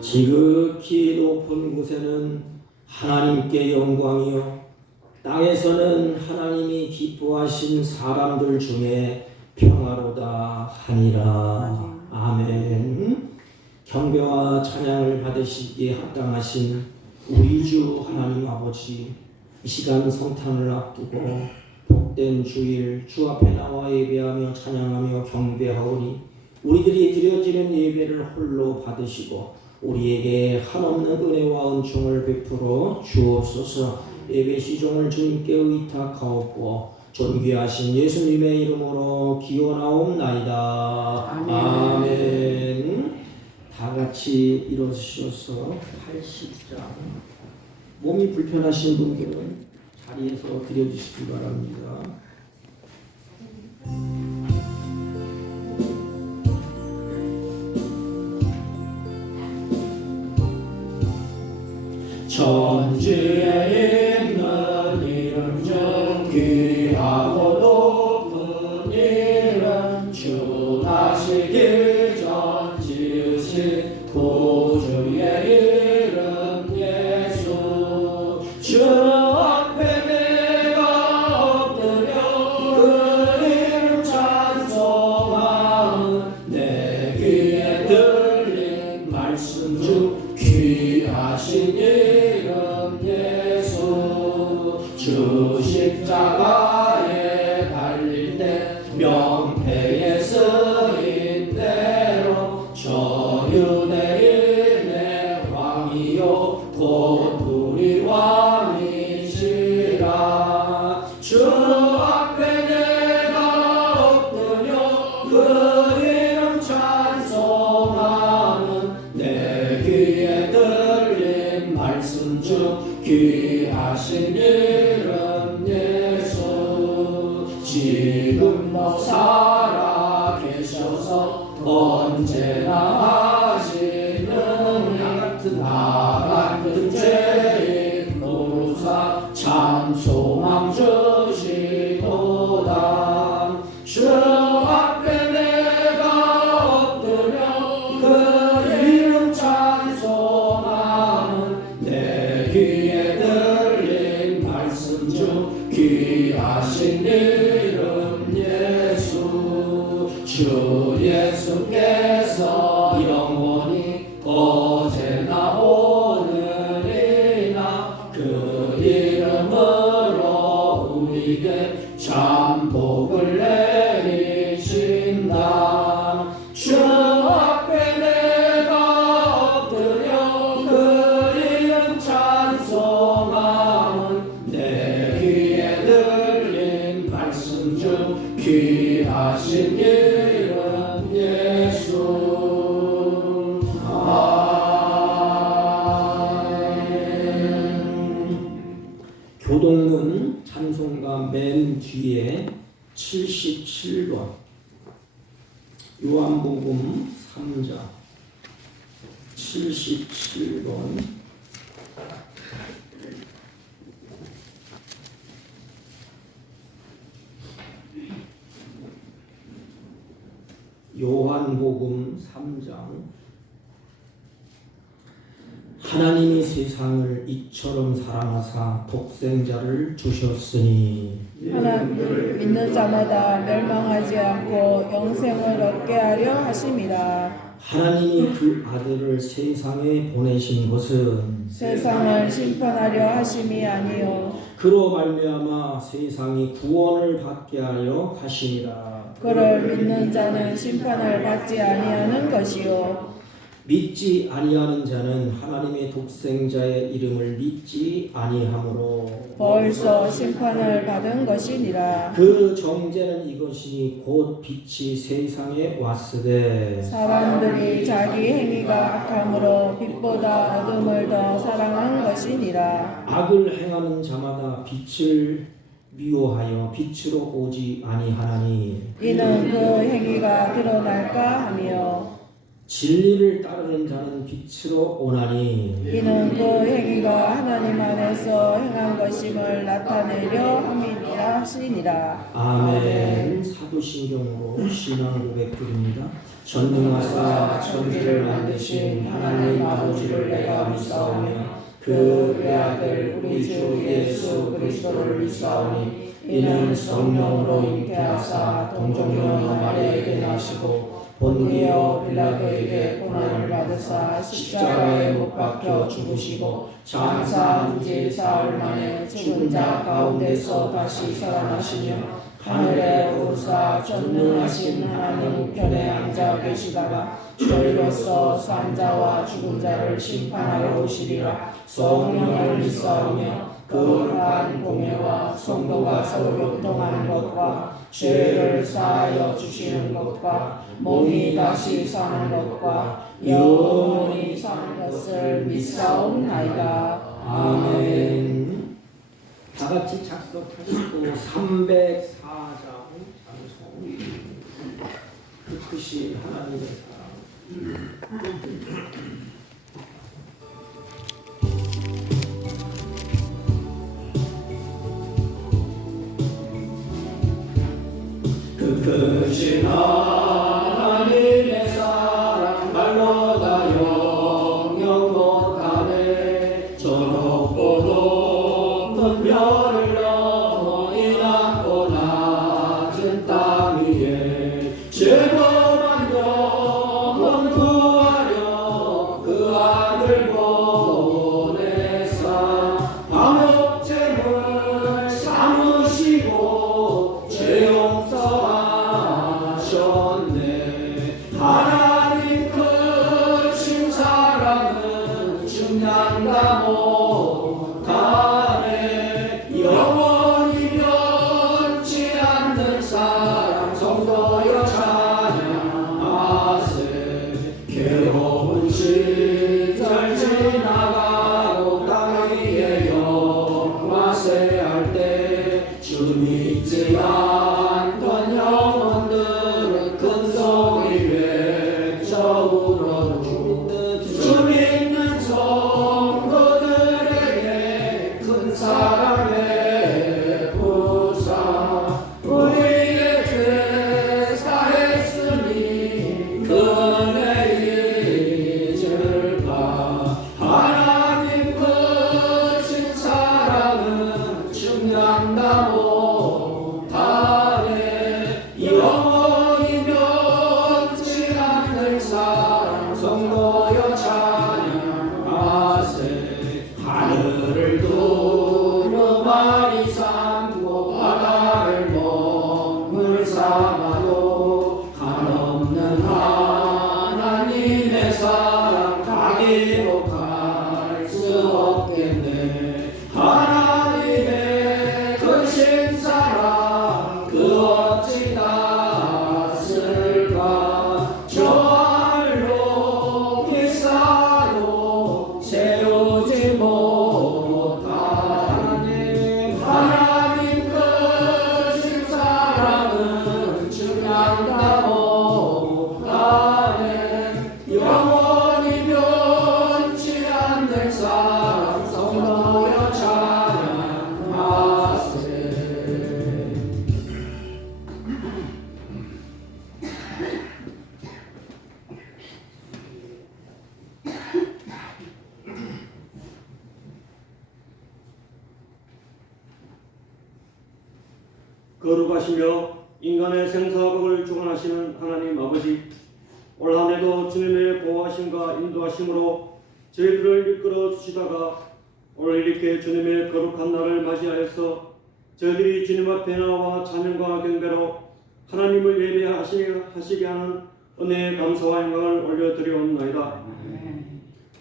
지극히 높은 곳에는 하나님께 영광이요, 땅에서는 하나님이 기뻐하신 사람들 중에 평화로다 하니라. 아멘. 경배와 찬양을 받으시기에 합당하신 우리 주 하나님 아버지, 이 시간 성탄을 앞두고 복된 주일 주 앞에 나와 예배하며 찬양하며 경배하오니 우리들이 드려지는 예배를 홀로 받으시고 우리에게 한없는 은혜와 은총을 베풀어 주옵소서. 예배 시종을 주님께 의탁하옵고 존귀하신 예수님의 이름으로 기원하옵나이다. 아멘. 다 같이 일어서셔서 80장. 몸이 불편하신 분들은 자리에서 드려주시기 바랍니다. 천지에 있는 이름 중 귀하고 높은 이름, 주 나시기 전 지으신 구주의 이름 예수. 주 앞에 내가 엎드려 그 이름 찬송하는 내 귀에 들린 말씀 중 귀하신 이름 예수. 주 십자가에 달릴 때 명패에 쓰인 대로 저 유대인의 왕이요 곧 우리 왕이시라. 주 앞에 내가 엎드려 그 이름 찬송하는 내 귀에 들린 말씀 중 귀하신 이름 예수. 지금도 살아 계셔서 언제나 하시는 나 같은 죄인 노루사 참 소망 주시도다. 주 앞에 내가 엎드려 그 이름 찬송하는 내 귀에 들린 말씀 중 귀하신 이름 예수. 주 예수께서 영원히 어제나 오늘이나 그 이름으로 우리에게 참 복을 내리신다. 주 앞에 내가 엎드려 그 이름 찬송하는 내 귀에 들린 말씀 중 귀하신 이름 예수. 교동문 찬송가 맨 뒤에 77번 요한복음 3장 77번 요한복음 3장. 하나님이 세상을 이처럼 사랑하사 독생자를 주셨으니 하나님을 믿는 자마다 멸망하지 않고 영생을 얻게 하려 하심이라. 하나님이 그 아들을 세상에 보내신 것은 세상을 심판하려 하심이 아니요 그로 말미암아 세상이 구원을 받게 하려 하시니라. 그를 믿는 자는 심판을 받지 아니하는 것이요 믿지 아니하는 자는 하나님의 독생자의 이름을 믿지 아니하므로 벌써 심판을 받은 것이니라. 그 정죄는 이것이니 곧 빛이 세상에 왔으되 사람들이 자기 행위가 악함으로 빛보다 어둠을 더 사랑한 것이니라. 악을 행하는 자마다 빛을 미워하여 빛으로 오지 아니하나니 이는 그 행위가 드러날까 하며 진리를 따르는 자는 빛으로 오나니 이는 그 행위가 하나님 안에서 행한 것임을 나타내려 함이니라 하시니라. 아멘. 사도신경으로 신앙 고백드립니다. 전능하사 천지를 만드신 하나님 아버지를 내가 믿사오며 그 외아들 우리 주 예수 그리스도를 믿사오니 이는 성령으로 잉태하사 동정녀 마리아에게 나시고 본디오 빌라도에게 고난을 받으사 십자가에 못 박혀 죽으시고 장사한 지 사흘 만에 죽은 자 가운데서 다시 살아나시며 하늘에 오르사 전능하신 하나님 우편에 앉아 계시다가 저희로서 산자와 죽은 자를 심판하러 오시리라. 성령을 믿사오며 거룩한 공예와 성도가 서로 교통하는 것과 죄를 사하여 주시는 것과 몸이 다시 사는 것과 영원히 사는 것을 믿사옵나이다. 아멘. 다 같이 작석하시고 304장 찬송. 그 크신 하나님의 사랑. 그 크신 하나님의 사랑 말로 다 영영 못하네. 저 높고 높은 별을 넘어 이 낮고 낮은 땅 위에 죄범한 영혼 구하려 그 아들 보내사 방역죄물 삼으시고 죄 용서하셨네. 하나님 크신 사랑은 중량다 못하네. 영원히 변치 않는 사랑 성도여 찬양하세. 괴로운 시절 지나가고 땅 위에 영화세 할 때 주 믿지 않던 영혼들은 큰 소리 외쳐 울어도 주 믿는 성도들에게 큰 사랑 베푸사 우리의 죄 사했으니 그 은혜 잊을까. 하나님 크신 사랑은 중량다 못하네. 영원히 변치 않는 사랑 성도여 찬양하세. 하늘을 두루마리 삼고 바다를 먹물 삼아도 한없는 하나님의 사랑 다 기록할 수 없겠네. 하나님의 크신 사랑 그 어찌 닿았을까. 저 하늘 높이 쌓아도 채우지 못하네. 하나님 크신 사랑은 중량다 못하네. 영원히 변치 않는 사랑 성도여 찬양하세. 거룩하시며 인간의 생사복을 주관하시는 하나님 아버지, 올 한 해도 주님의 보호하심과 인도하심으로 저희들을 이끌어 주시다가 오늘 이렇게 주님의 거룩한 날을 맞이하여서 저희들이 주님 앞에 나와 찬양과 경배로 하나님을 예배하시게 하는 은혜의 감사와 영광을 올려드리옵나이다.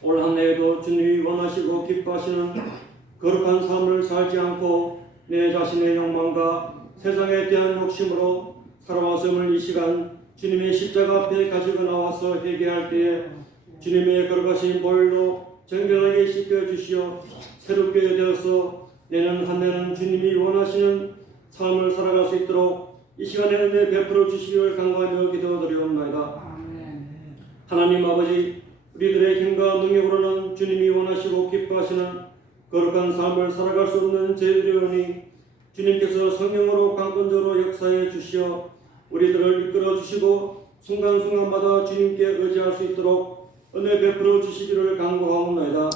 올 한 해에도 주님이 원하시고 기뻐하시는 거룩한 삶을 살지 않고 내 자신의 욕망과 세상에 대한 욕심으로 살아왔음을 이 시간 주님의 십자가 앞에 가지고 나와서 회개할 때에 주님의 거룩하신 보혈로 정결하게 씻겨주시어 새롭게 되어서 내년 한 해는 주님이 원하시는 삶을 살아갈 수 있도록 이 시간에 은혜 베풀어 주시기를 간구하며 기도드리옵나이다. 하나님 아버지, 우리들의 힘과 능력으로는 주님이 원하시고 기뻐하시는 거룩한 삶을 살아갈 수 없는 저희들이오니 주님께서 성령으로 강권적으로 역사해 주시어 우리들을 이끌어 주시고 순간순간마다 주님께 의지할 수 있도록 은혜 베풀어 주시기를 간구하옵나이다.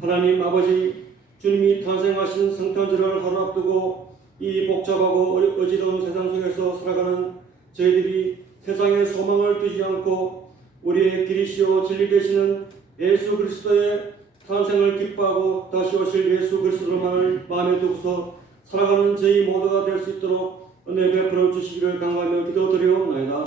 하나님 아버지, 주님이 탄생하신 성탄절을 하루 앞두고 이 복잡하고 어지러운 세상 속에서 살아가는 저희들이 세상에 소망을 두지 않고 우리의 길이시오 진리 되시는 예수 그리스도의 탄생을 기뻐하고 다시 오실 예수 그리스도만을 마음에 두고서 살아가는 저희 모두가 될 수 있도록 은혜 베풀어 주시기를 간구하며 기도드리옵나이다.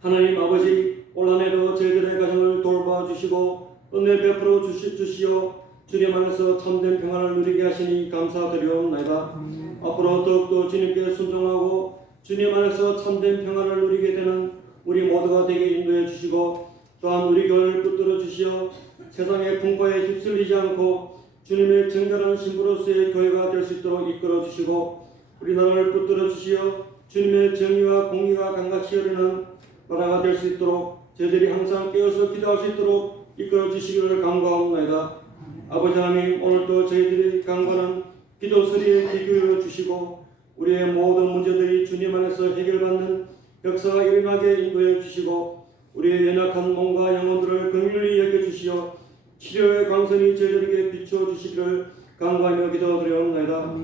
하나님 아버지, 올 한해도 저희들의 가정을 돌봐주시고 은혜 베풀어 주시어 주님 안에서 참된 평안을 누리게 하시니 감사드리옵나이다. 앞으로 더욱더 주님께 순종하고 주님 안에서 참된 평안을 누리게 되는 우리 모두가 되게 인도해 주시고 또한 우리 교회를 붙들어 주시어 세상의 풍파에 휩쓸리지 않고 주님의 정결한 신부로서의 교회가 될 수 있도록 이끌어 주시고 우리나라를 붙들어 주시어 주님의 정의와 공의가 강같이 흐르는 나라가 될 수 있도록 저희들이 항상 깨어서 기도할 수 있도록 이끌어 주시기를 간구하옵나이다. 아버지 하나님, 오늘도 저희들이 간구하는 기도 소리에 귀 기울여 주시고 우리의 모든 문제들이 주님 안에서 해결받는 역사가 일어나게 인도해 주시고 우리의 연약한 몸과 영혼들을 긍휼히 여겨주시어 치료의 광선이 저희들에게 비추어 주시기를 간구하며 기도드리옵나이다.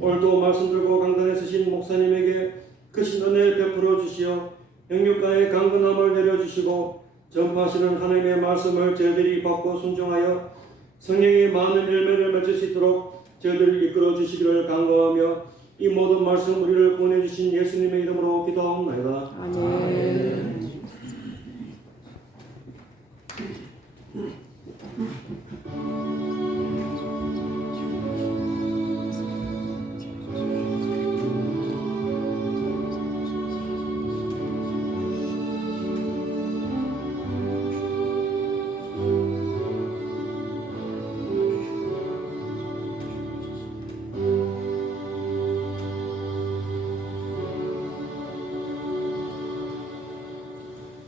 오늘도 말씀 들고 강단에 서신 목사님에게 크신 은혜 베풀어 주시어 영육간의 강건함을 내려주시고 전파하시는 하나님의 말씀을 저희들이 받고 순종하여 성령의 많은 열매를 맺을 수 있도록 저희들을 이끌어 주시기를 간구하며 이 모든 말씀 우리를 보내주신 예수님의 이름으로 기도하옵나이다. 아멘.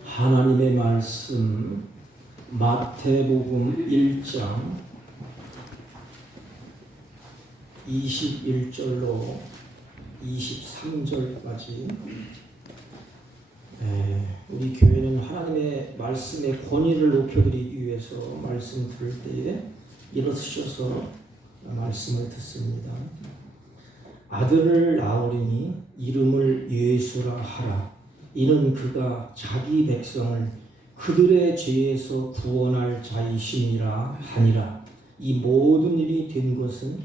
하나님의 말씀 마태복음 1장 21절로 23절까지 우리 교회는 하나님의 말씀의 권위를 높여드리기 위해서 말씀 들을 때에 일어서셔서 말씀을 듣습니다. 아들을 낳으리니 이름을 예수라 하라. 이는 그가 자기 백성을 그들의 죄에서 구원할 자이심이라 하니라. 이 모든 일이 된 것은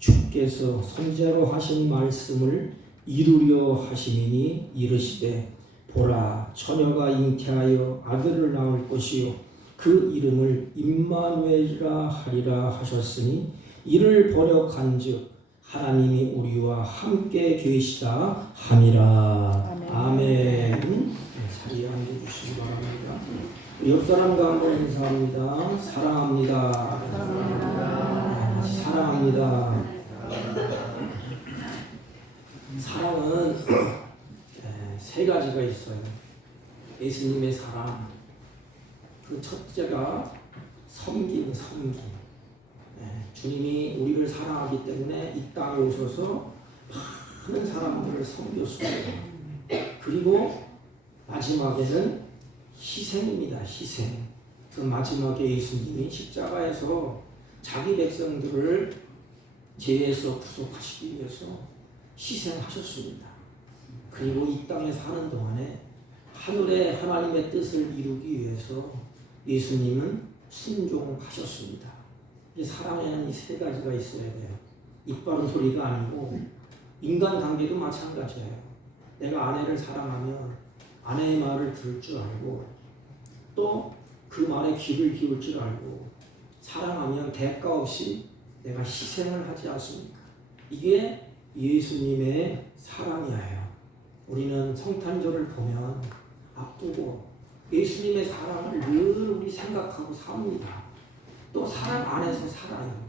주께서 선지자로 하신 말씀을 이루려 하심이니 이르시되 보라, 처녀가 잉태하여 아들을 낳을 것이요 그 이름을 임마누엘이라 하리라 하셨으니 이를 번역한즉 하나님이 우리와 함께 계시다 함이라. 아멘. 자리에 앉아주시기 바랍니다. 옆 사람과 한번 인사합니다. 사랑합니다. 사랑합니다. 사랑은 세 가지가 있어요. 예수님의 사랑. 그 첫째가 섬김. 주님이 우리를 사랑하기 때문에 이 땅에 오셔서 많은 사람들을 섬겼습니다. 그리고 마지막에는 희생입니다. 희생. 그 마지막에 예수님이 십자가에서 자기 백성들을 죄에서 구속하시기 위해서 희생하셨습니다. 그리고 이 땅에 사는 동안에 하늘의 하나님의 뜻을 이루기 위해서 예수님은 순종하셨습니다. 사랑에는 이 세 가지가 있어야 돼요. 입 바른 소리가 아니고 인간관계도 마찬가지예요. 내가 아내를 사랑하면 아내의 말을 들을 줄 알고 또 그 말에 귀를 기울 줄 알고 사랑하면 대가 없이 내가 희생을 하지 않습니까? 이게 예수님의 사랑이에요. 우리는 성탄절을 보면 앞두고 예수님의 사랑을 늘 우리 생각하고 삽니다. 또 사랑 안에서 살아요.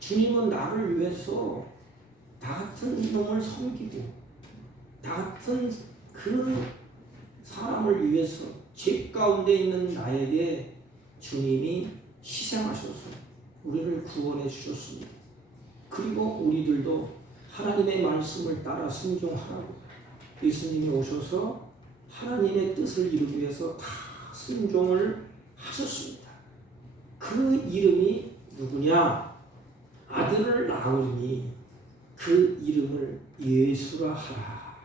주님은 나를 위해서 나 같은 놈을 섬기고 나 같은 그 사람을 위해서 죄 가운데 있는 나에게 주님이 희생하셔서 우리를 구원해 주셨습니다. 그리고 우리들도 하나님의 말씀을 따라 순종하라고 예수님이 오셔서 하나님의 뜻을 이루기 위해서 다 순종을 하셨습니다. 그 이름이 누구냐? 아들을 낳으니 그 이름을 예수라 하라.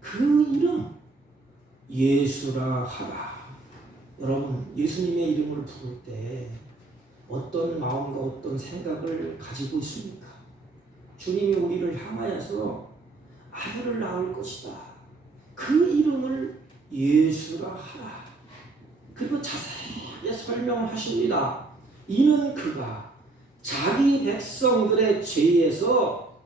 그 이름 예수라 하라. 여러분, 예수님의 이름을 부를 때 어떤 마음과 어떤 생각을 가지고 있습니까? 주님이 우리를 향하여서 아들을 낳을 것이다. 그 이름을 예수라 하라. 그리고 자세하게 설명하십니다. 이는 그가 자기 백성들의 죄에서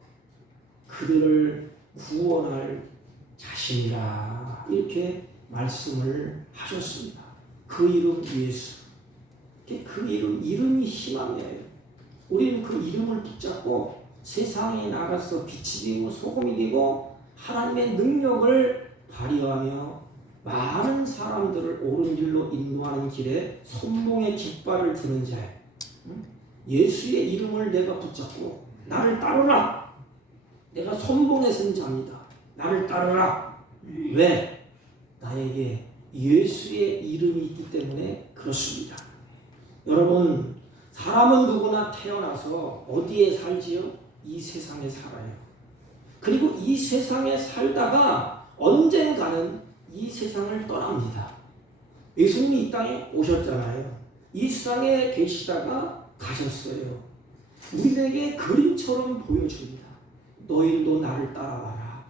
그들을 구원할 자신이라. 이렇게 말씀을 하셨습니다. 그 이름 예수. 그 이름이 희망이에요. 우리는 그 이름을 붙잡고 세상에 나가서 빛이 되고 소금이 되고 하나님의 능력을 발휘하며 많은 사람들을 옳은 길로 인도하는 길에 선봉의 깃발을 드는 자예요. 예수의 이름을 내가 붙잡고 나를 따르라. 내가 선봉에 선 자입니다. 나를 따르라. 왜? 나에게 예수의 이름이 있기 때문에 그렇습니다. 여러분, 사람은 누구나 태어나서 어디에 살지요? 이 세상에 살아요. 그리고 이 세상에 살다가 언젠가는 이 세상을 떠납니다. 예수님이 이 땅에 오셨잖아요. 이 세상에 계시다가 가셨어요. 우리에게 그림처럼 보여줍니다. 너희도 나를 따라와라.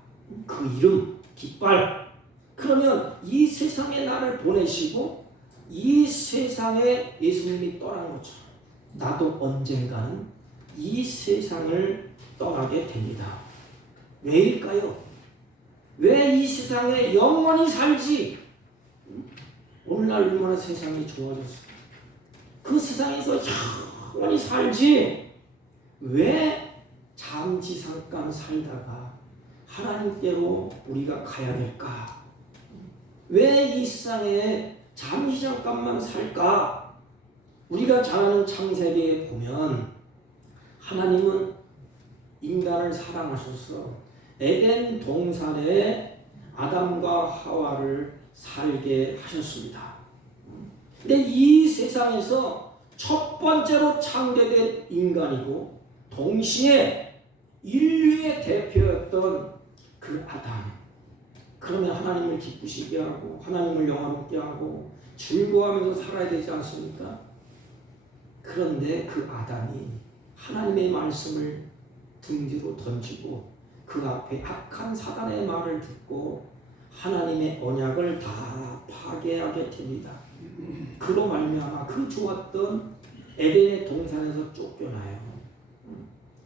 그 이름, 깃발. 그러면 이 세상에 나를 보내시고 이 세상에 예수님이 떠난 것처럼 나도 언젠가는 이 세상을 떠나게 됩니다. 왜일까요? 왜 이 세상에 영원히 살지? 오늘날 얼마나 세상이 좋아졌어요. 그 세상에서 영원히 살지. 왜 잠시 잠깐 살다가 하나님께로 우리가 가야 될까? 왜 이 세상에 잠시 잠깐만 살까? 우리가 잘 아는 창세기에 보면 하나님은 인간을 사랑하셔서 에덴 동산에 아담과 하와를 살게 하셨습니다. 근데 이 세상에서 첫 번째로 창조된 인간이고 동시에 인류의 대표였던 그 아담. 그러면 하나님을 기쁘시게 하고 하나님을 영화롭게 하고 즐거워하면서 살아야 되지 않습니까? 그런데 그 아담이 하나님의 말씀을 등 뒤로 던지고 그 앞에 악한 사단의 말을 듣고 하나님의 언약을 다 파괴하게 됩니다. 그로 말미암아 그 좋았던 에덴의 동산에서 쫓겨나요.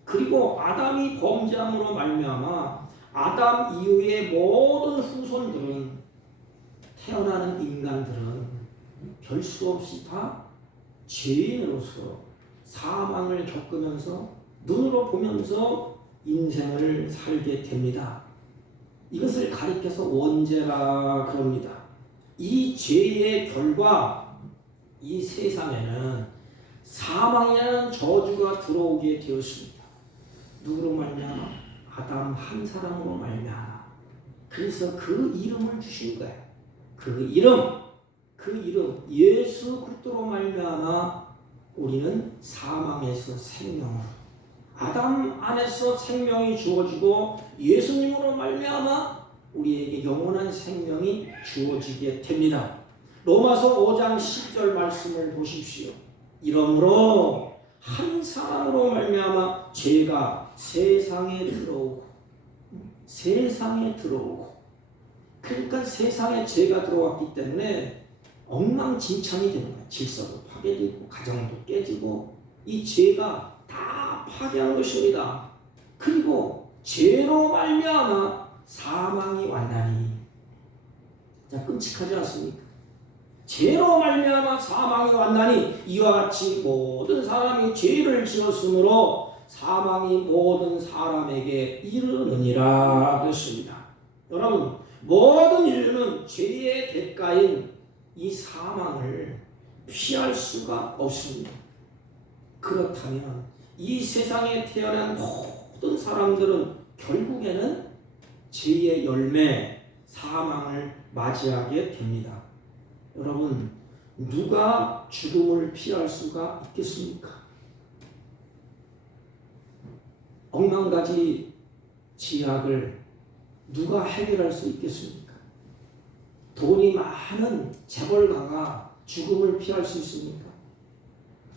그리고 아담이 범죄함으로 말미암아 아담 이후의 모든 후손들은 태어나는 인간들은 별 수 없이 다 죄인으로서 사망을 겪으면서 눈으로 보면서 인생을 살게 됩니다. 이것을 가리켜서 원죄라 그럽니다. 이 죄의 결과 이 세상에는 사망이라는 저주가 들어오게 되었습니다. 누구로 말미암아? 아담 한 사람으로 말미암아. 그래서 그 이름을 주신 거예요. 그 이름 예수 그리스도로 말미암아 우리는 사망에서 생명으로, 아담 안에서 생명이 주어지고 예수님으로 말미암아 우리에게 영원한 생명이 주어지게 됩니다. 로마서 5장 10절 말씀을 보십시오. 이러므로 한 사람으로 말미암아 죄가 세상에 들어오고 그러니까 세상에 죄가 들어왔기 때문에 엉망진창이 되는 거예요. 질서도 파괴되고 가정도 깨지고 이 죄가 다 파괴한 것입니다. 그리고 죄로 말미암아 사망이 왔나니, 자, 끔찍하지 않습니까? 죄로 말미암아 사망이 왔나니 이와 같이 모든 사람이 죄를 지었으므로 사망이 모든 사람에게 이르느니라 그랬습니다. 여러분, 모든 인류는 죄의 대가인 이 사망을 피할 수가 없습니다. 그렇다면 이 세상에 태어난 모든 사람들은 결국에는 죄의 열매, 사망을 맞이하게 됩니다. 여러분, 누가 죽음을 피할 수가 있겠습니까? 억만가지 지약을 누가 해결할 수 있겠습니까? 돈이 많은 재벌가가 죽음을 피할 수 있습니까?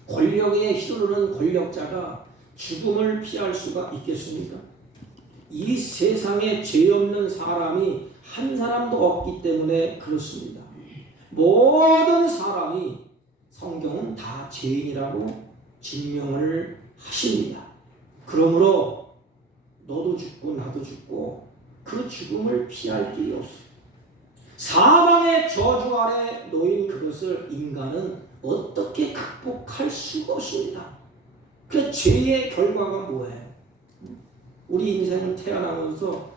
권력에 휘두르는 권력자가 죽음을 피할 수가 있겠습니까? 이 세상에 죄 없는 사람이 한 사람도 없기 때문에 그렇습니다. 모든 사람이 성경은 다 죄인이라고 증명을 하십니다. 그러므로 너도 죽고 나도 죽고 그 죽음을 피할 길이 없어요. 사망의 저주 아래 놓인 그것을 인간은 어떻게 극복할 수가 없습니다. 그 죄의 결과가 뭐예요? 우리 인생은 태어나면서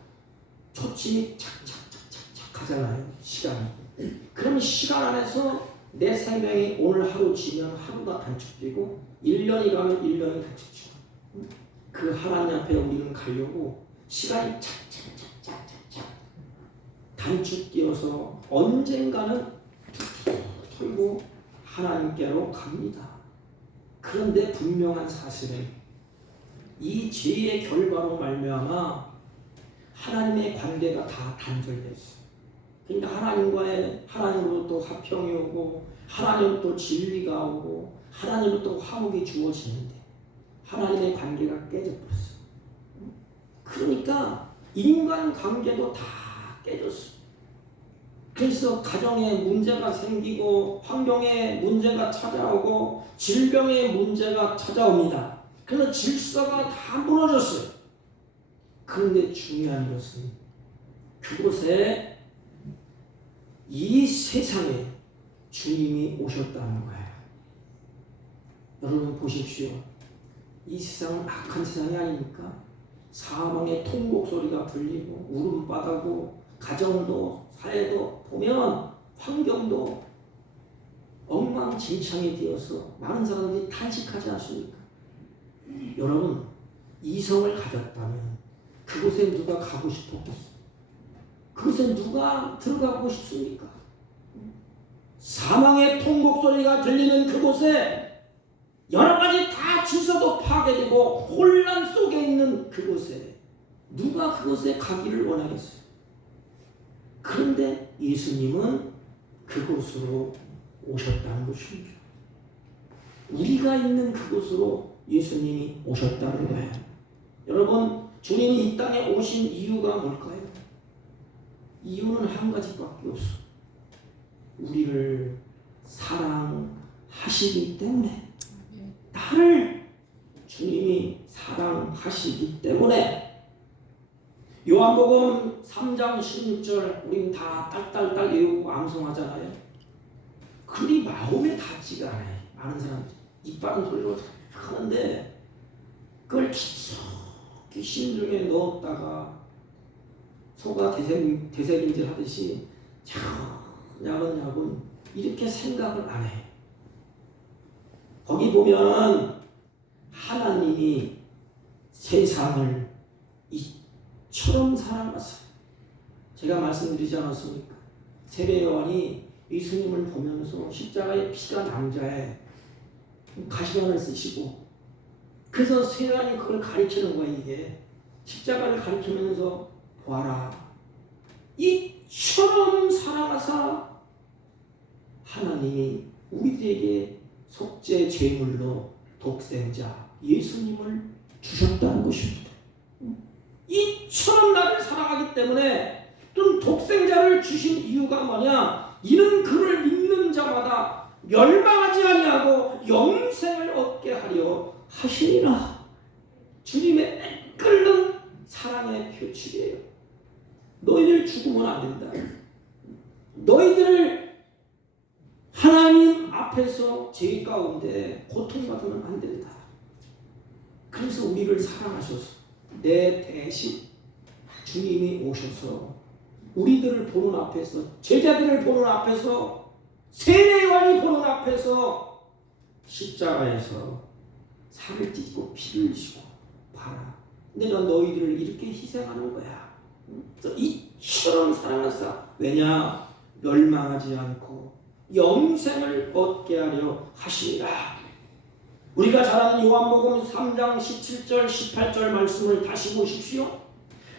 초침이 착착착착 하잖아요. 시간이. 그럼 시간 안에서 내 생명이 오늘 하루 지면 하루가 단축되고 1년이 가면 1년이 단축되고 그 하나님 앞에 우리는 가려고 시간이 착착착착착 단축되어서 언젠가는 툭툭 털고 하나님께로 갑니다. 그런데 분명한 사실은 이 죄의 결과로 말미암아 하나님의 관계가 다 단절됐어요. 그러니까 하나님으로부터 화평이 오고 하나님으로부터 진리가 오고 하나님으로부터 화목이 주어지는데 하나님의 관계가 깨져버렸어요. 그러니까 인간 관계도 다 깨졌어요. 그래서 가정에 문제가 생기고 환경에 문제가 찾아오고 질병에 문제가 찾아옵니다. 그래서 질서가 다 무너졌어요. 그런데 중요한 것은 그곳에 이 세상에 주님이 오셨다는 거예요. 여러분 보십시오. 이 세상은 악한 세상이 아닙니까? 사망의 통곡 소리가 들리고 울음바다고 가정도 사회도 보면 환경도 엉망진창이 되어서 많은 사람들이 탄식하지 않습니까? 여러분 이성을 가졌다면 그곳에 누가 가고 싶었겠어요? 그곳에 누가 들어가고 싶습니까? 사망의 통곡 소리가 들리는 그곳에 여러 가지 다 질서도 파괴되고 혼란 속에 있는 그곳에 누가 그곳에 가기를 원하겠어요? 그런데 예수님은 그곳으로 오셨다는 것입니다. 우리가 있는 그곳으로 예수님이 오셨다는 거예요. 여러분, 주님이 이 땅에 오신 이유가 뭘까요? 이유는 한 가지밖에 없어. 우리를 사랑하시기 때문에, 나를 주님이 사랑하시기 때문에. 요한복음 3장 16절 우리는 다 딸딸딸 외우고 암송하잖아요. 그리 마음에 닿지가 않아요. 많은 사람들이 이빨은 돌려 하는데 그걸 깊숙이 심중에 넣었다가 소가 대색인질 하듯이 야근야근 이렇게 생각을 안 해. 거기 보면 하나님이 세상을 이처럼 사랑하셨어요. 제가 말씀드리지 않았습니까? 세례 요한이 예수님을 보면서 십자가의 피가 낭자에 가시관을 쓰시고, 그래서 세례요한이 그걸 가르치는 거예요. 이게 십자가를 가르치면서 보아라, 이처럼 사랑하사 하나님이 우리들에게 속죄 제물로 독생자 예수님을 주셨다는 것입니다. 이처럼 나를 사랑하기 때문에 좀 독생자를 주신 이유가 뭐냐? 이는 그를 믿는 자마다 멸망하지 아니하고 영생을 얻게 하려 하시니라. 주님의 끓는 사랑의 표출이에요. 너희들 죽으면 안 된다. 너희들을 하나님 앞에서 죄 가운데 고통받으면 안 된다. 그래서 우리를 사랑하셔서 내 대신 주님이 오셔서 우리들을 보는 앞에서, 제자들을 보는 앞에서 세례요한이 보는 앞에서 십자가에서 살을 찢고 피를 흘리시고 봐라, 내가 너희들을 이렇게 희생하는 거야. 그래서 이처럼 사랑하사, 왜냐? 멸망하지 않고 영생을 얻게 하려 하시니라. 우리가 잘 아는 요한복음 3장 17절 18절 말씀을 다시 보십시오.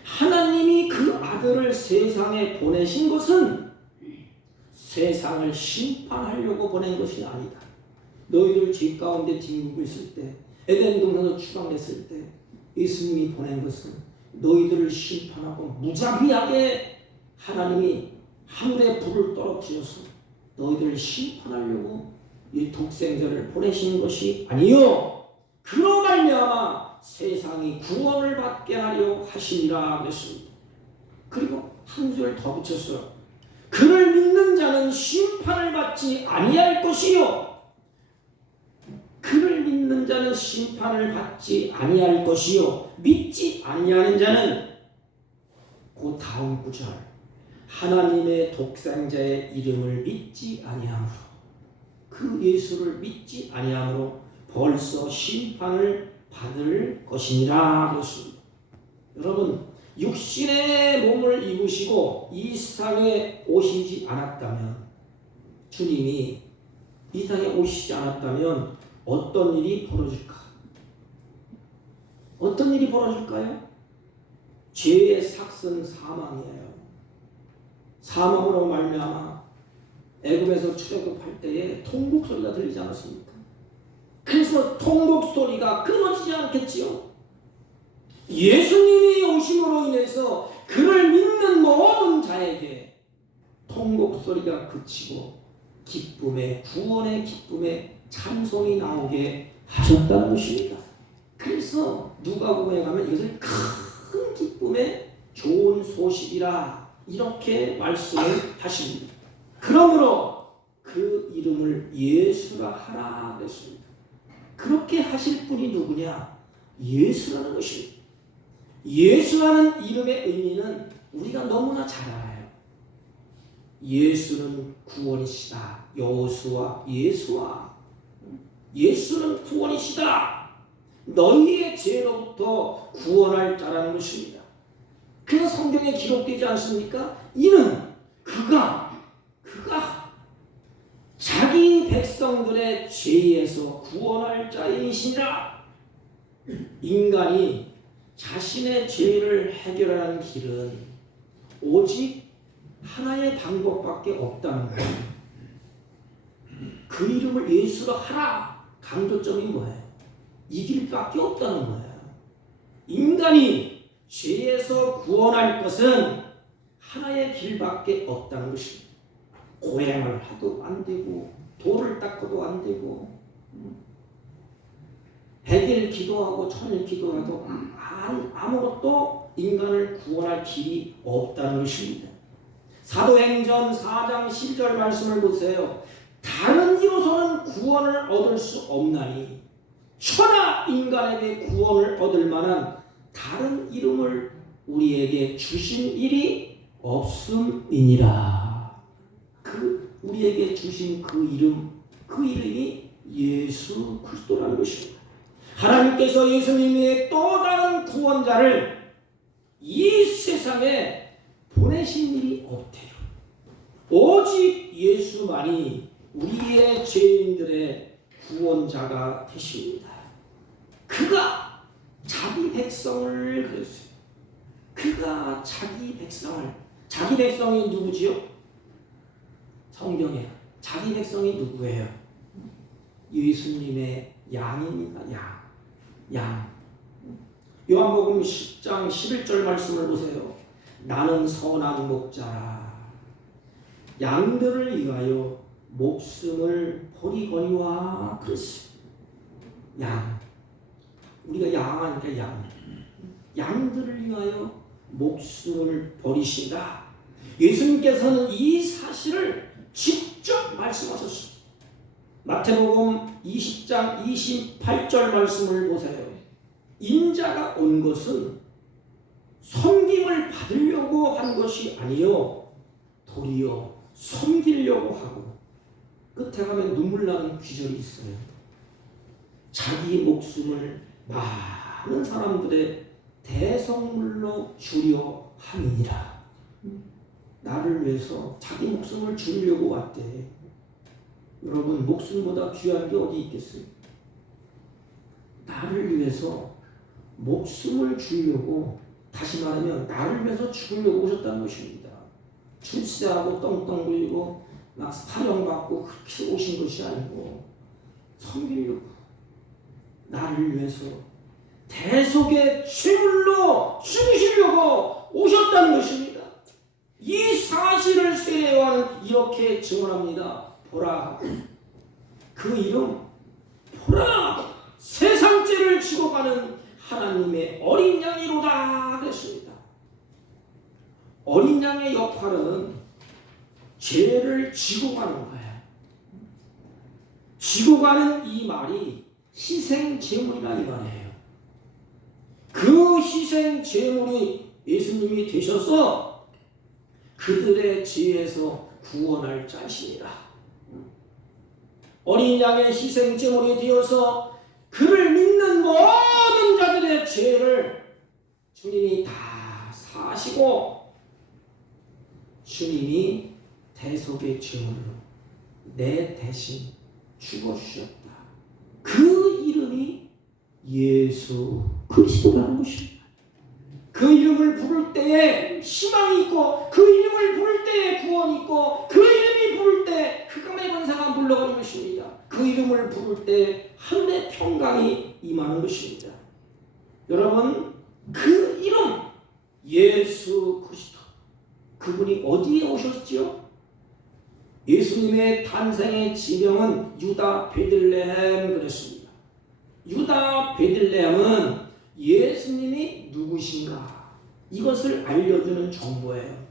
하나님이 그 아들을 세상에 보내신 것은 세상을 심판하려고 보낸 것이 아니다. 너희들 죄 가운데 뒹굴고 있을 때, 에덴 동산에서 추방됐을 때 예수님이 보낸 것은 너희들을 심판하고 무자비하게 하나님이 하늘에 불을 떨어뜨려서 너희들을 심판하려고 이 독생자를 보내신 것이 아니요, 그로 말미암아 세상이 구원을 받게 하려 하시니라 그랬습니다. 그리고 한 줄 더 붙였어요. 그를 믿는 자는 심판을 받지 아니할 것이요, 그를 믿는 자는 심판을 받지 아니할 것이요, 믿지 아니하는 자는, 그 다음 구절, 하나님의 독생자의 이름을 믿지 아니하므로, 그 예수를 믿지 아니하므로 벌써 심판을 받을 것이니라 그랬습니다. 여러분, 육신의 몸을 입으시고 이 세상에 오시지 않았다면, 주님이 이 땅에 오시지 않았다면 어떤 일이 벌어질까? 어떤 일이 벌어질까요? 죄의 삭은 사망이에요. 사망으로 말미암아 애굽에서 출애굽할 때에 통곡 소리가 들리지 않았습니까? 그래서 통곡 소리가 끊어지지 않겠지요. 예수님이 오심으로 인해서 그를 믿는 모든 자에게 통곡 소리가 그치고 기쁨의, 구원의 기쁨의 찬송이 나오게 하셨다는 것입니다. 그래서 누가복음에 가면 이것을 큰 기쁨의 좋은 소식이라 이렇게 말씀을 하십니다. 그러므로 그 이름을 예수라 하라 그랬습니다. 그렇게 하실 분이 누구냐? 예수라는 것입니다. 예수라는 이름의 의미는 우리가 너무나 잘 알아요. 예수는 구원이시다. 여호수아 예수와, 예수는 구원이시다. 너희의 죄로부터 구원할 자라는 것입니다. 그래서 성경에 기록되지 않습니까? 이는 그가 자기 백성들의 죄에서 구원할 자이시니라. 인간이 자신의 죄를 해결하는 길은 오직 하나의 방법밖에 없다는 거예요. 그 이름을 예수로 하라. 강조점이 뭐예요? 이 길밖에 없다는 거예요. 인간이 죄에서 구원할 것은 하나의 길밖에 없다는 것입니다. 고행을 해도 안 되고, 돌을 닦아도 안 되고, 100일 기도하고 1000일 기도해도 아무것도 인간을 구원할 길이 없다는 것입니다. 사도행전 4장 10절 말씀을 보세요. 다른 이로서는 구원을 얻을 수 없나니 천하 인간에게 구원을 얻을 만한 다른 이름을 우리에게 주신 일이 없음이니라. 우리에게 주신 그 이름이 예수 그리스도라는 것입니다. 하나님께서 예수님의 또 다른 구원자를 이 세상에 보내신 일이 없대요. 오직 예수만이 우리의 죄인들의 구원자가 되십니다. 그가 자기 백성을 그랬어요. 그가 자기 백성이 누구지요? 성경에 자기 백성이 누구예요? 예수님의 양입니다. 양. 요한복음 10장 11절 말씀을 보세요. 나는 선한 목자라. 양들을 위하여 목숨을 버리거니와 그랬어요. 양. 우리가 양하니까 양들을 위하여 목숨을 버리신다. 예수님께서는 이 사실을 직접 말씀하셨습니다. 마태복음 20장 28절 말씀을 보세요. 인자가 온 것은 섬김을 받으려고 한 것이 아니요 도리어 섬기려고 하고 끝에 가면 눈물 나는 귀절이 있어요. 자기 목숨을 많은 사람들의 대성물로 주려 함이니라. 나를 위해서 자기 목숨을 주려고 왔대. 여러분, 목숨보다 귀한 게 어디 있겠어요? 나를 위해서 목숨을 주려고, 다시 말하면 나를 위해서 죽으려고 오셨다는 것입니다. 출세하고 떵떵 부리고 막 사령받고 그렇게 오신 것이 아니고 섬기려고, 나를 위해서 대속의 제물로 죽으시려고 오셨다는 것입니다. 이 사실을 세례요한은 이렇게 증언합니다. 보라, 그 이름, 보라, 세상 죄를 지고 가는 하나님의 어린 양이로다 그랬습니다. 어린 양의 역할은 죄를 지고 가는 거예요. 지고 가는 이 말이 희생 제물이라 이 말이에요. 그 희생 제물이 예수님이 되셔서 그들의 죄에서 구원할 자신이라. 어린 양의 희생 제물이 되어서 그를 믿는 모든 자들의 죄를 주님이 다 사시고, 주님이 대속의 제물로 내 대신 죽어주셨다. 그 이름이 예수 그리스도라는 것입니다. 그 이름을 부를 때에 희망이 있고, 그 이름을 부를 때에 구원이 있고, 그 이름이 부를 때 흑암의 권세가 물러가는 것입니다. 그 이름을 부를 때 하늘의 평강이 임하는 것입니다. 여러분, 그 이름 예수 그리스도, 그분이 어디에 오셨지요? 예수님의 탄생의 지명은 유다 베들레헴 그랬습니다. 유다 베들레헴은 예수님이 누구신가, 이것을 알려주는 정보예요.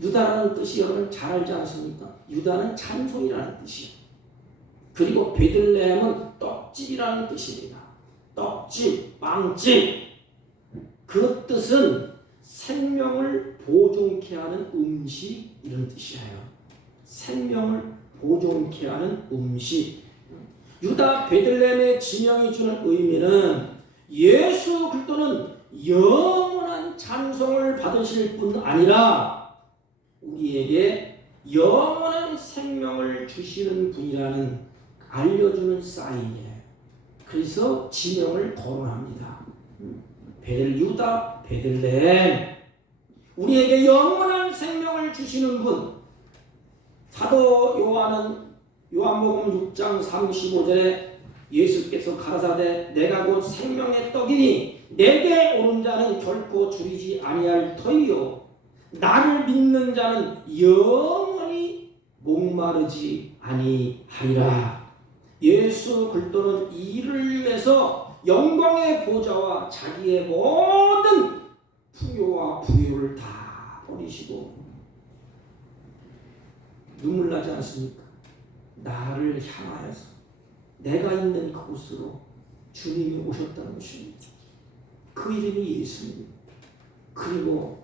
유다라는 뜻이 여러분 잘 알지 않습니까? 유다는 찬송이라는 뜻이에요. 그리고 베들레헴은 떡집이라는 뜻입니다. 떡집, 빵집. 그 뜻은 생명을 보존케 하는 음식, 이런 뜻이에요. 생명을 보존케 하는 음식. 유다 베들레헴의 지명이 주는 의미는 예수 그리스도는 영원한 찬송을 받으실 뿐 아니라 우리에게 영원한 생명을 주시는 분이라는 알려주는 사인이에요. 그래서 지명을 거론합니다. 유다 베들레헴, 우리에게 영원한 생명을 주시는 분. 사도 요한은 요한복음 6장 35절에 예수께서 가라사대 내가 곧 생명의 떡이니 내게 오는 자는 결코 줄이지 아니할 터이요 나를 믿는 자는 영원히 목마르지 아니하리라. 예수 그리스도는 이를 위해서 영광의 보좌와 자기의 모든 풍요와 부유를 다 버리시고, 눈물 나지 않습니까? 나를 향하여서 내가 있는 그곳으로 주님이 오셨다는 것입니다. 그 이름이 예수입니다. 그리고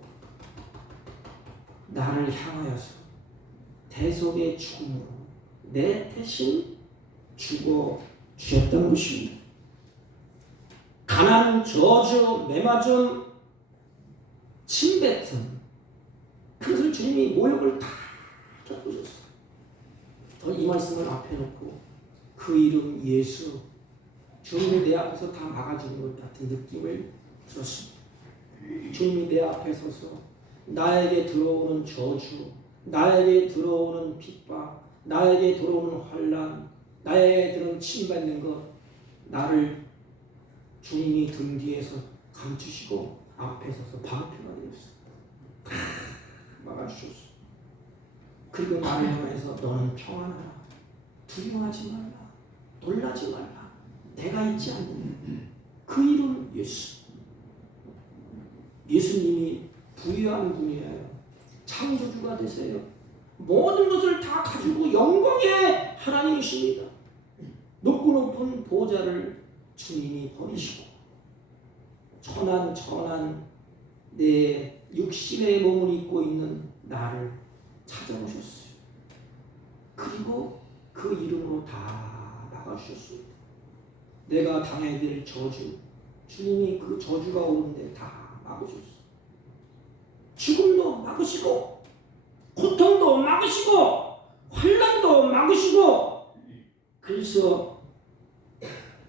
나를 향하여서 대속의 죽음으로 내 대신 죽어 주셨다는 것입니다. 가난, 저주, 매맞음, 침뱉음, 그것을 주님이 모욕을 다 겪으셨어요. 이 말씀을 앞에 놓고 그 이름 예수, 주님이 내 앞에서 다 막아주는 것 같은 느낌을 들었습니다. 주님이 내 앞에 서서 나에게 들어오는 저주, 나에게 들어오는 핍박, 나에게 들어오는 환난, 나에게 들어오는 침받는 것, 나를 주님이 등 뒤에서 감추시고 앞에 서서 방패가 되었어요. 다 막아주셨어요. 그리고 나를 향해서 너는 평안하라, 두려워하지 말라, 놀라지 말라, 내가 있지 않느냐. 그 이름 예수. 예수님이 부유한 분이에요. 창조주가 되세요. 모든 것을 다 가지고 영광의 하나님이십니다. 높고 높은 보좌를 주님이 버리시고 천한 내 육신의 몸을 입고 있는 나를 찾아오셨어요. 그리고 그 이름으로 다 막아주셨습니다. 내가 당해야 될 저주, 주님이 그 저주가 오는데 다 막으셨어요. 죽음도 막으시고 고통도 막으시고 환난도 막으시고, 그래서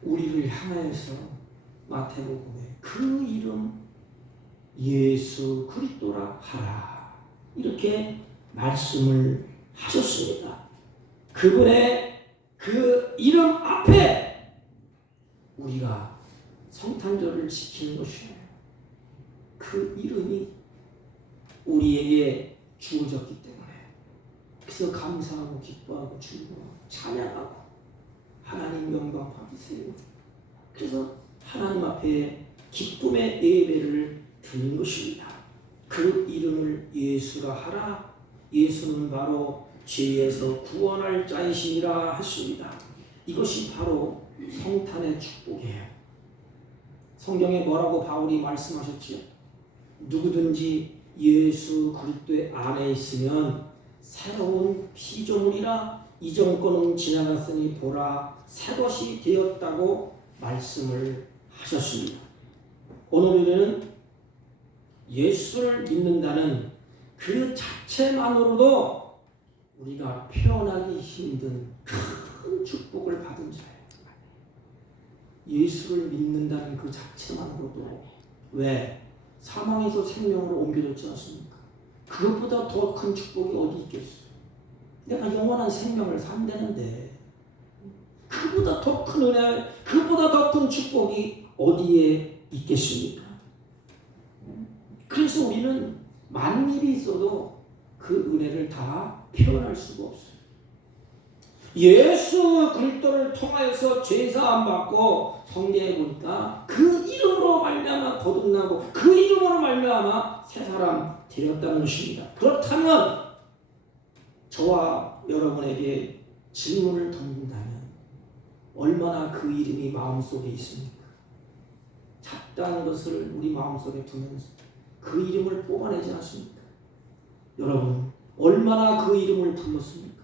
우리를 향하여서 마태복음에 그 이름 예수 그리스도라 하라 이렇게 말씀을 하셨습니다. 그분의 그 이름 앞에 우리가 성탄절을 지키는 것이에요. 그 이름이 우리에게 주어졌기 때문에, 그래서 감사하고 기뻐하고 즐거워하고 찬양하고 하나님 영광 받으세요. 그래서 하나님 앞에 기쁨의 예배를 드리는 것입니다. 그 이름을 예수라 하라. 예수는 바로 죄에서 구원할 자이시니라 했습니다. 이것이 바로 성탄의 축복이에요. 성경에 뭐라고 바울이 말씀하셨지요? 누구든지 예수 그리스도의 안에 있으면 새로운 피조물이라, 이전 것은 지나갔으니 보라 새것이 되었다고 말씀을 하셨습니다. 오늘에는 예수를 믿는다는 그 자체만으로도 우리가 표현하기 힘든 큰 축복을 받은 자예요. 예수를 믿는다는 그 자체만으로도. 왜? 사망에서 생명으로 옮겨졌지 않습니까? 그것보다 더 큰 축복이 어디 있겠어요? 내가 영원한 생명을 산다는데 그것보다 더 큰 은혜, 그것보다 더 큰 축복이 어디에 있겠습니까? 그래서 우리는 만일이 있어도 그 은혜를 다 표현할 수가 없어요. 예수 그리스도를 통하여서 죄사함 받고, 성경에 보니까 그 이름으로 말미암아 거듭나고 그 이름으로 말미암아 새 사람 되었다는 것입니다. 그렇다면 저와 여러분에게 질문을 던진다면 얼마나 그 이름이 마음속에 있습니까? 작다는 것을 우리 마음속에 두면서 그 이름을 뽑아내지 않습니까? 여러분 얼마나 그 이름을 불렀습니까?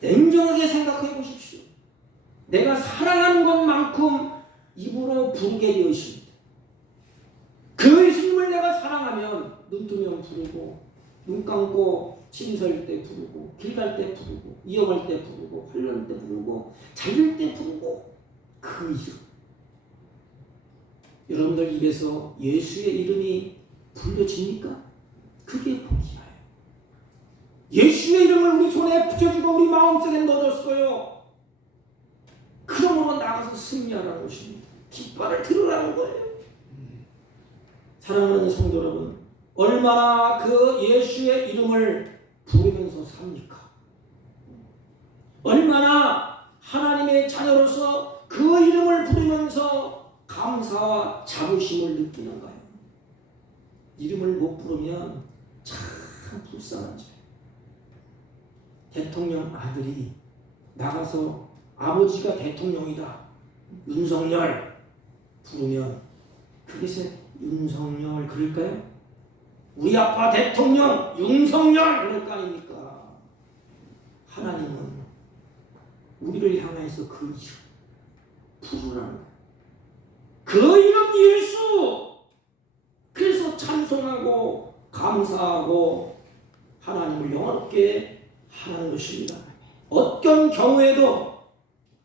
냉정하게 생각해 보십시오. 내가 사랑하는 것만큼 입으로 부르게 되어 있습니다. 그 예수님을 내가 사랑하면 눈 뜨면 부르고, 눈 감고 침설 때 부르고, 길 갈 때 부르고, 이어갈 때 부르고, 환난 때 부르고, 잘릴 때 부르고, 그 이름. 여러분들 입에서 예수의 이름이 불려집니까? 그게 복이에요. 예수의 이름을 우리 손에 붙여주고 우리 마음속에 넣어줬어요. 그러므로 나가서 승리하라는 것입니다. 깃발을 들으라는 거예요. 사랑하는 성도 여러분, 얼마나 그 예수의 이름을 부르면서 삽니까? 얼마나 하나님의 자녀로서 그 이름을 부르면서 감사와 자부심을 느끼는가요? 이름을 못 부르면 참 불쌍한 죄. 대통령 아들이 나가서 아버지가 대통령이다, 윤석열 부르면 그것에 윤석열 그럴까요? 우리 아빠 대통령 윤석열 그럴 거 아닙니까? 하나님은 우리를 향해서 그 이름 부르라는 거예요. 그 이름 예수. 그래서 찬송하고 감사하고 하나님을 영원롭게 하는 것입니다. 어떤 경우에도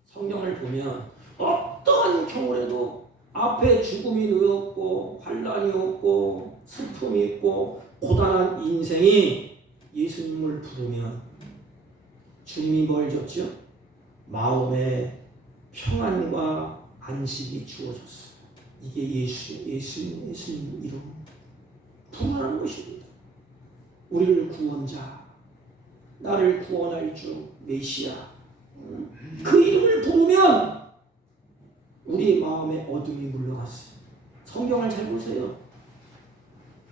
성경을 보면 어떠한 경우에도 앞에 죽음이 놓였고 환난이 없고 슬픔이 있고 고단한 인생이 예수님을 부르면 주님이 뭘 줬죠? 마음의 평안과 안식이 주어졌어요. 이게 예수님 이름 부르라는 것입니다. 우리를 구원자, 나를 구원할 주 메시아, 그 이름을 부르면 우리 마음에 어둠이 물러갔어요. 성경을 잘 보세요.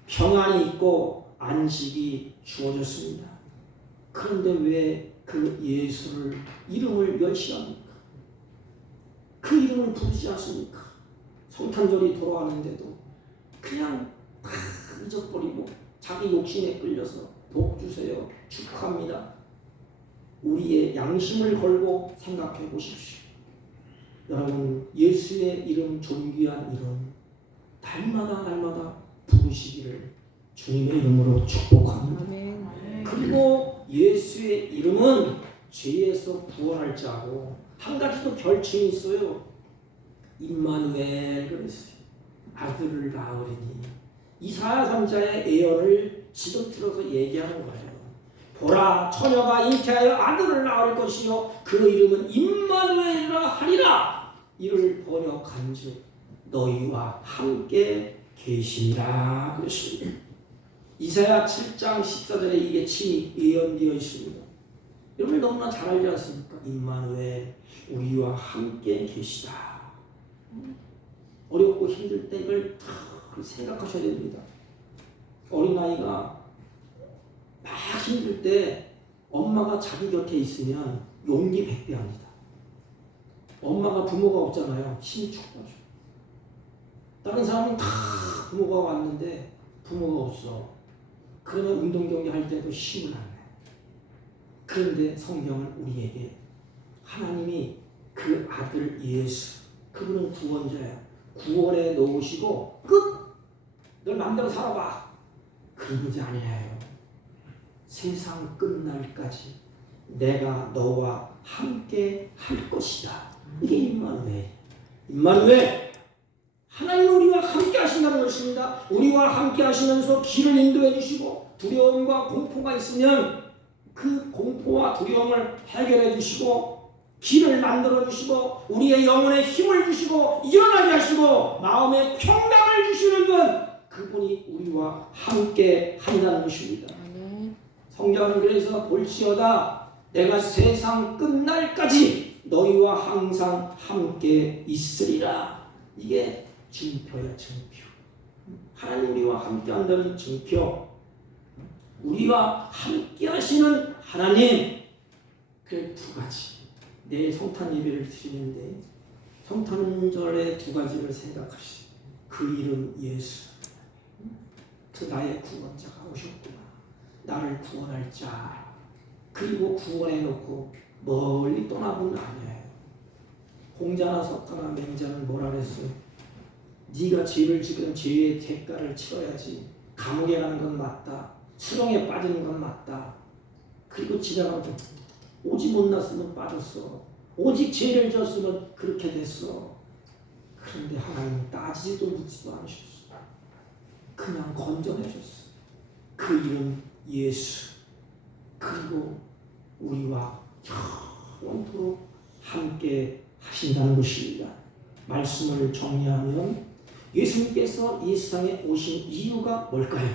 평안이 있고 안식이 주어졌습니다. 그런데 왜 그 예수를 이름을 멸시합니까? 그 이름을 부르지 않습니까? 성탄절이 돌아왔는데도 그냥 다 잊어버리고 자기 욕심에 끌려서 복 주세요, 축하합니다, 우리의 양심을 걸고 생각해 보십시오. 여러분, 예수의 이름, 존귀한 이름 날마다 부르시기를 주님의 이름으로 축복합니다. 아멘. 그리고 예수의 이름은 죄에서 구원할 자고 한 가지 더 별칭이 있어요. 임마누엘 그랬어요. 아들을 낳으리니. 이사야 선자의 예언을 지도틀어서 얘기하는 거예요. 보라, 처녀가 잉태하여 아들을 낳을 것이요 그 이름은 임마누엘이라 하리라. 이를 번역한즉 너희와 함께 계시니라 그랬습니다. 이사야 7장 14절에 이게 친히 예언되어 있습니다. 여러분 너무나 잘 알지 않습니까? 임마누엘, 우리와 함께 계시다. 어렵고 힘들 때 이걸 다 생각하셔야 됩니다. 어린아이가 막 힘들 때 엄마가 자기 곁에 있으면 용기 100배합니다. 엄마가 부모가 없잖아요. 힘이 축 빠져. 다른 사람은 다 부모가 왔는데 부모가 없어. 그러면 운동 경기 할 때도 힘을 안 내. 그런데 성경은 우리에게 하나님이 그 아들 예수, 그분은 구원자야. 구원에 놓으시고 끝! 널 마음대로 살아봐. 그런 문제 아니에요. 세상 끝날까지 내가 너와 함께 할 것이다. 이게 임마누엘. 임마누엘, 하나님 우리와 함께 하신다는 것입니다. 우리와 함께 하시면서 길을 인도해 주시고 두려움과 공포가 있으면 그 공포와 두려움을 해결해 주시고 길을 만들어 주시고 우리의 영혼에 힘을 주시고 일어나게 하시고 마음에 평강을 주시는 분, 그분이 우리와 함께 한다는 것입니다. 성경은 그래서 볼지어다 내가 세상 끝날까지 너희와 항상 함께 있으리라. 이게 증표야, 증표. 하나님 우리와 함께 한다는 증표. 우리와 함께 하시는 하나님. 그 두 가지. 내일 성탄 예배를 드리는데 성탄절의 두 가지를 생각하시오. 그 이름 예수. 그 나의 구원자가 오셨구나. 나를 구원할 자. 그리고 구원해 놓고 멀리 떠나본 아니에요. 공자나 석가나 맹자는 뭐라 그랬어요? 네가 죄를 지으면 죄의 대가를 치러야지. 감옥에 가는 건 맞다. 수렁에 빠지는 건 맞다. 그리고 지나가면 오직 못났으면 빠졌어. 오직 죄를 졌으면 그렇게 됐어. 그런데 하나님은 따지지도 묻지도 않으셨어. 그냥 건져내셨어. 그 이름 예수. 그리고 우리와 영원토록 함께 하신다는 것입니다. 말씀을 정리하면 예수님께서 이 세상에 오신 이유가 뭘까요?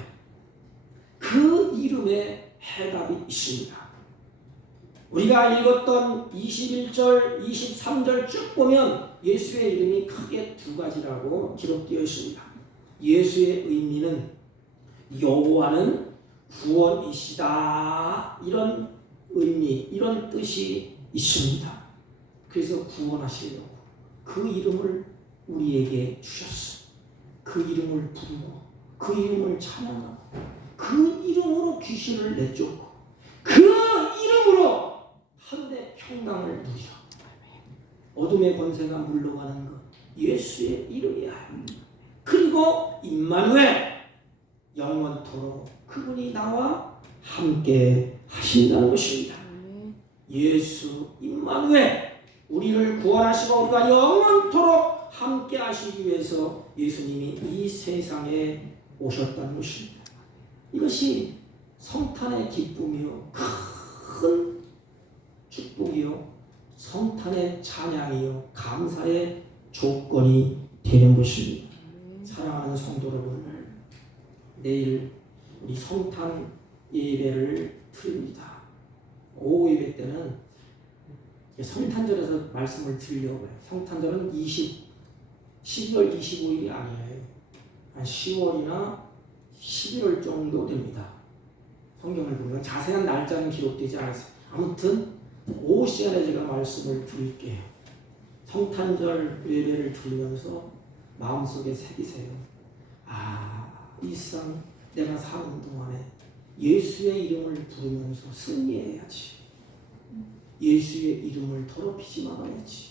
그 이름에 해답이 있습니다. 우리가 읽었던 21절, 23절 쭉 보면 예수의 이름이 크게 두 가지라고 기록되어 있습니다. 예수의 의미는 여호와는 구원이시다. 이런 의미, 이런 뜻이 있습니다. 그래서 구원하시려고 그 이름을 우리에게 주셨어. 그 이름을 부르고 그 이름을 찬양하고 그 이름으로 귀신을 내쫓고 그 이름으로 한데 평강을 누리라. 어둠의 권세가 물러가는 것 예수의 이름이야. 그리고 임마누엘, 영원토록 그분이 나와 함께 하신다는 것입니다. 예수 임마누엘, 우리를 구원하시고 우리가 영원토록 함께 하시기 위해서 예수님이 이 세상에 오셨다는 것입니다. 이것이 성탄의 기쁨이요, 큰 축복이요, 성탄의 찬양이요, 감사의 조건이 되는 것입니다. 사랑하는 성도 여러분들, 내일 우리 성탄 예배를 드립니다. 오후 예배 때는 성탄절에서 말씀을 드리려고 해요. 성탄절은 12월 25일이 아니에요. 한 10월이나 11월 정도 됩니다. 성경을 보면 자세한 날짜는 기록되지 않았어요. 아무튼 오후 시간에 제가 말씀을 드릴게요. 성탄절 예배를 드리면서 마음속에 새기세요. 이 세상 내가 사는 동안에 예수의 이름을 부르면서 승리해야지. 예수의 이름을 더럽히지 말아야지.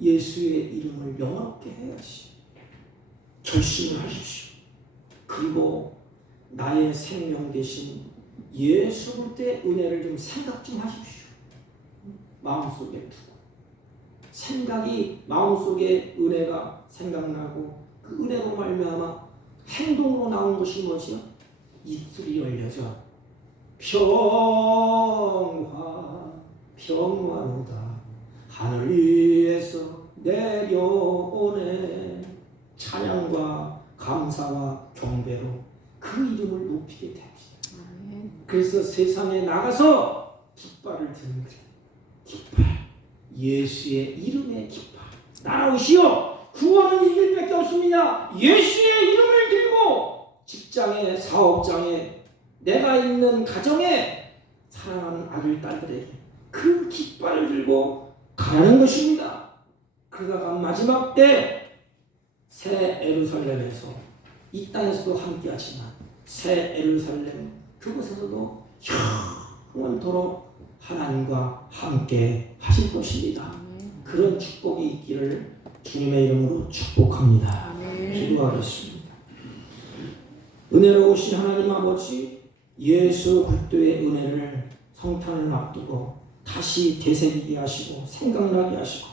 예수의 이름을 영화롭게 해야지. 결심을 하십시오. 그리고 나의 생명 대신 예수 그리스도의 은혜를 좀 생각 좀 하십시오. 마음속에 두고. 생각이 마음속에 은혜가 생각나고 그 은혜로 말미암아 행동으로 나온 것이 뭐죠? 입술이 열려져 평화로다 하늘 위에서 내려오네. 찬양과 감사와 경배로 그 이름을 높이게 됩시다. 그래서 세상에 나가서 깃발을 드는 거예요. 깃발, 예수의 이름의 깃발. 나라오시오. 구원은 이 길밖에 없습니다. 예수의 이름을 들고 직장에, 사업장에, 내가 있는 가정에 사랑하는 아들, 딸들에게 그 깃발을 들고 가는 것입니다. 그러다가 마지막 때 새 예루살렘에서 이 땅에서도 함께하지만 새 예루살렘 그곳에서도 영원토록 하나님과 함께 하실 것입니다. 그런 축복이 있기를 주님의 이름으로 축복합니다. 기도하겠습니다. 은혜로우신 하나님 아버지, 예수 그리스도의 은혜를 성탄을 앞두고 다시 되새기게 하시고 생각나게 하시고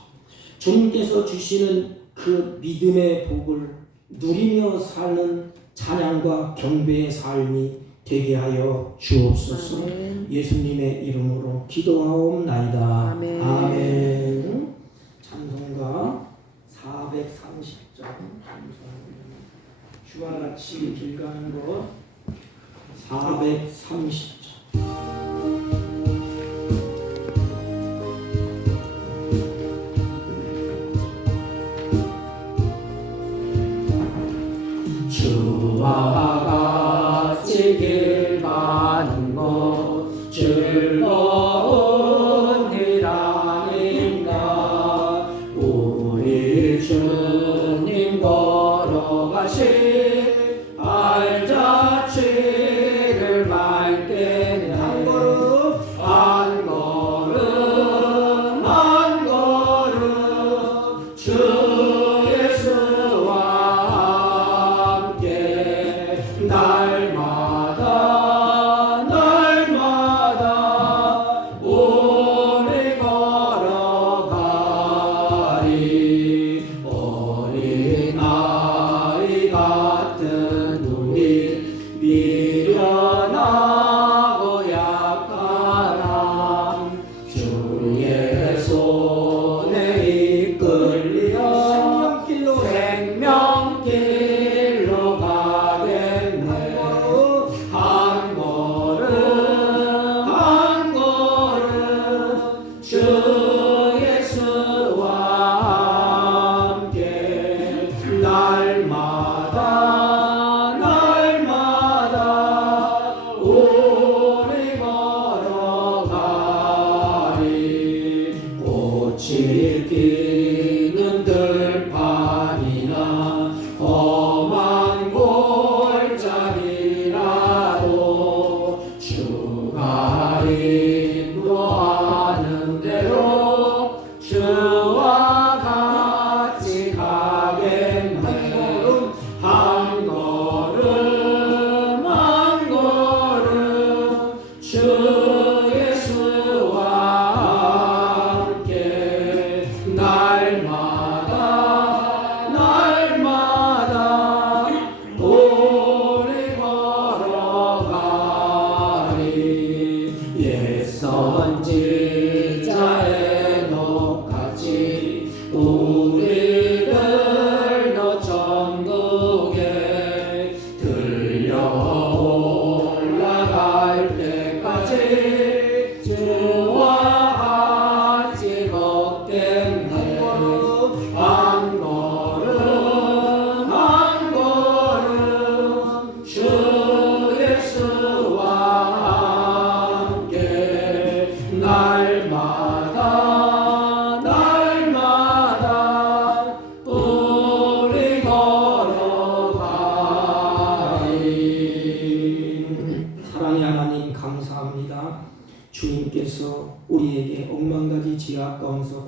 주님께서 주시는 그 믿음의 복을 누리며 사는 찬양과 경배의 삶이 되게 하여 주옵소서. 예수님의 이름으로 기도하옵나이다. 아멘. 찬송가 430장 주와 같이 길 가는 것 430장. 주와 같이 길 가는 것 즐거운 일 아닌가. 우리 주님 걸어가신 알자취를 맑게 한 걸음 한 걸음 한 걸음 주 예수와 함께 날마다 날마다 오래 걸어가리. 어린아이 같은 우리 미련하고 약한 주의 손에 이끌려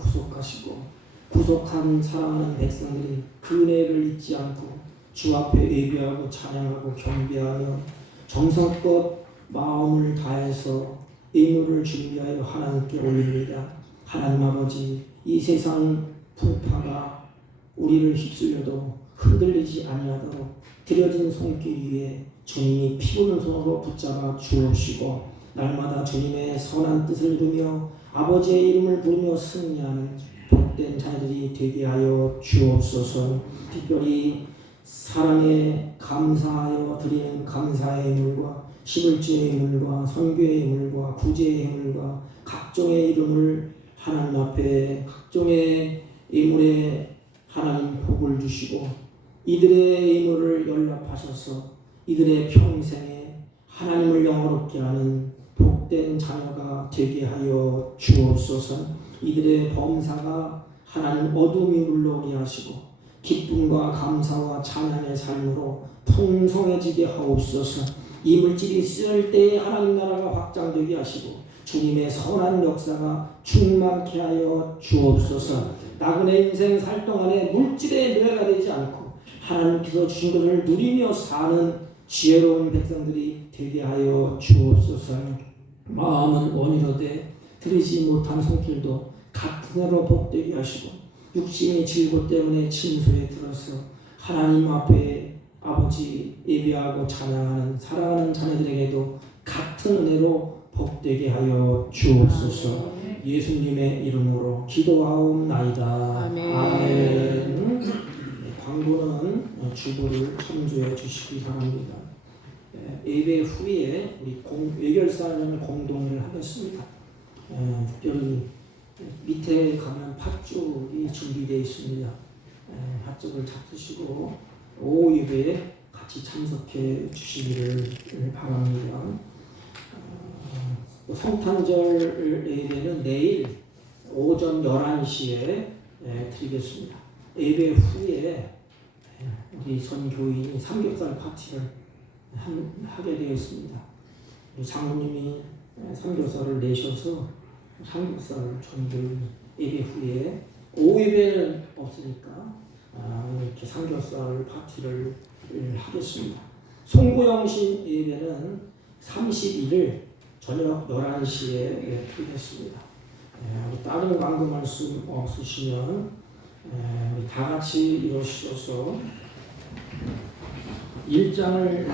구속하시고 구속한 사랑하는 백성들이 그 은혜를 잊지 않고 주 앞에 예배하고 찬양하고 경배하며 정성껏 마음을 다해서 예물을 준비하여 하나님께 올립니다. 하나님 아버지, 이 세상 풍파가 우리를 휩쓸려도 흔들리지 아니하도록 드려진 손길 위에 주님이 피부는 손으로 붙잡아 주옵시고 날마다 주님의 선한 뜻을 이루며 아버지의 이름을 부르며 승리하는 복된 자녀들이 되게 하여 주옵소서. 특별히 사랑에 감사하여 드리는 감사의 예물과 시불주의 예물과 선교의 예물과 구제의 예물과 각종의 이름을 하나님 앞에 각종의 예물에 하나님 복을 주시고 이들의 예물을 연락하셔서 이들의 평생에 하나님을 영화롭게 하는 복된 자녀가 되게 하여 주옵소서. 이들의 범사가 하나님 어둠이 물러오게 하시고 기쁨과 감사와 찬양의 삶으로 풍성해지게 하옵소서. 이 물질이 쓰일 때에 하나님 나라가 확장되게 하시고 주님의 선한 역사가 충만케 하여 주옵소서. 나그네 인생 살 동안에 물질의 노예가 되지 않고 하나님께서 주신 것을 누리며 사는 지혜로운 백성들이 되게 하여 주옵소서. 마음은 원이로되 드리지 못한 손길도 같은 애로 복되게 하시고 육신의 질고 때문에 침소에 들어서 하나님 앞에 아버지 예배하고 찬양하는 사랑하는 자녀들에게도 같은 은혜로 복되게 하여 주옵소서. 예수님의 이름으로 기도하옵나이다. 아멘. 광고는 주보를 참조해 주시기 바랍니다. 예배 후에 우리 외결사를 공동을 하겠습니다. 특별히 밑에 가면 팥죽이 준비되어 있습니다. 팥죽을 잡수시고 오후 예배에 같이 참석해 주시기를 바랍니다. 성탄절 예배는 내일 오전 11시에 드리겠습니다. 예배 후에 우리 전 교인이 삼겹살 파티를 하게 되었습니다. 우리 장모님이 삼겹살을 내셔서 삼겹살을 전 교인 예배 후에 오후 예배는 없으니까 이렇게 삼겹살 파티를 하겠습니다. 송구영신 예배는 31일 저녁 11시에 드리겠습니다. 다른 광고 말씀 없으시면 우리 다 같이 일어서서 1장을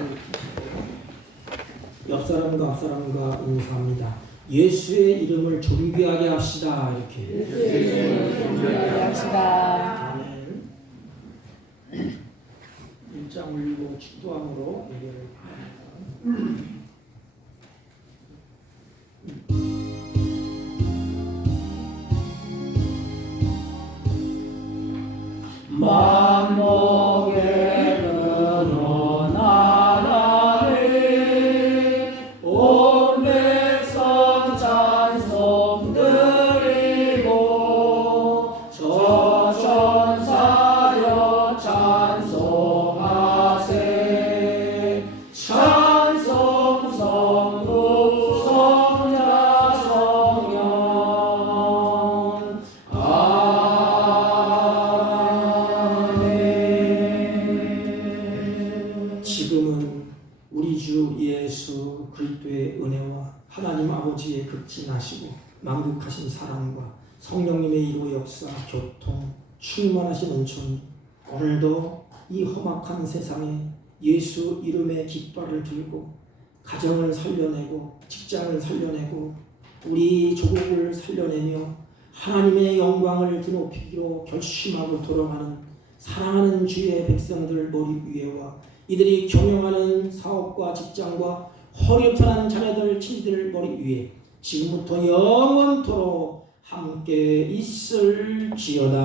옆 사람과 앞 사람과 인사합니다. 예수의 이름을 존귀하게 합시다. 이렇게. 예수의 이름을 존귀하게 합시다. 아멘. 1장 올리고 축도함으로 예배를 만목의 근원 하나님 온 백성 찬송 드리고 저천사여 찬송하세. 찬송 성부 성자 성령 지금은 우리 주 예수 그리스도의 은혜와 하나님 아버지의 극진하시고 만극하신 사랑과 성령님의 이루 역사, 교통, 충만하신 은총이 오늘도 이 험악한 세상에 예수 이름의 깃발을 들고 가정을 살려내고 직장을 살려내고 우리 조국을 살려내며 하나님의 영광을 드높이기로 결심하고 돌아가는 사랑하는 주의 백성들 머리 위에와 이들이 경영하는 사업과 직장과 허리편한 자녀들 친지들 머리 위에 지금부터 영원토록 함께 있을지어다.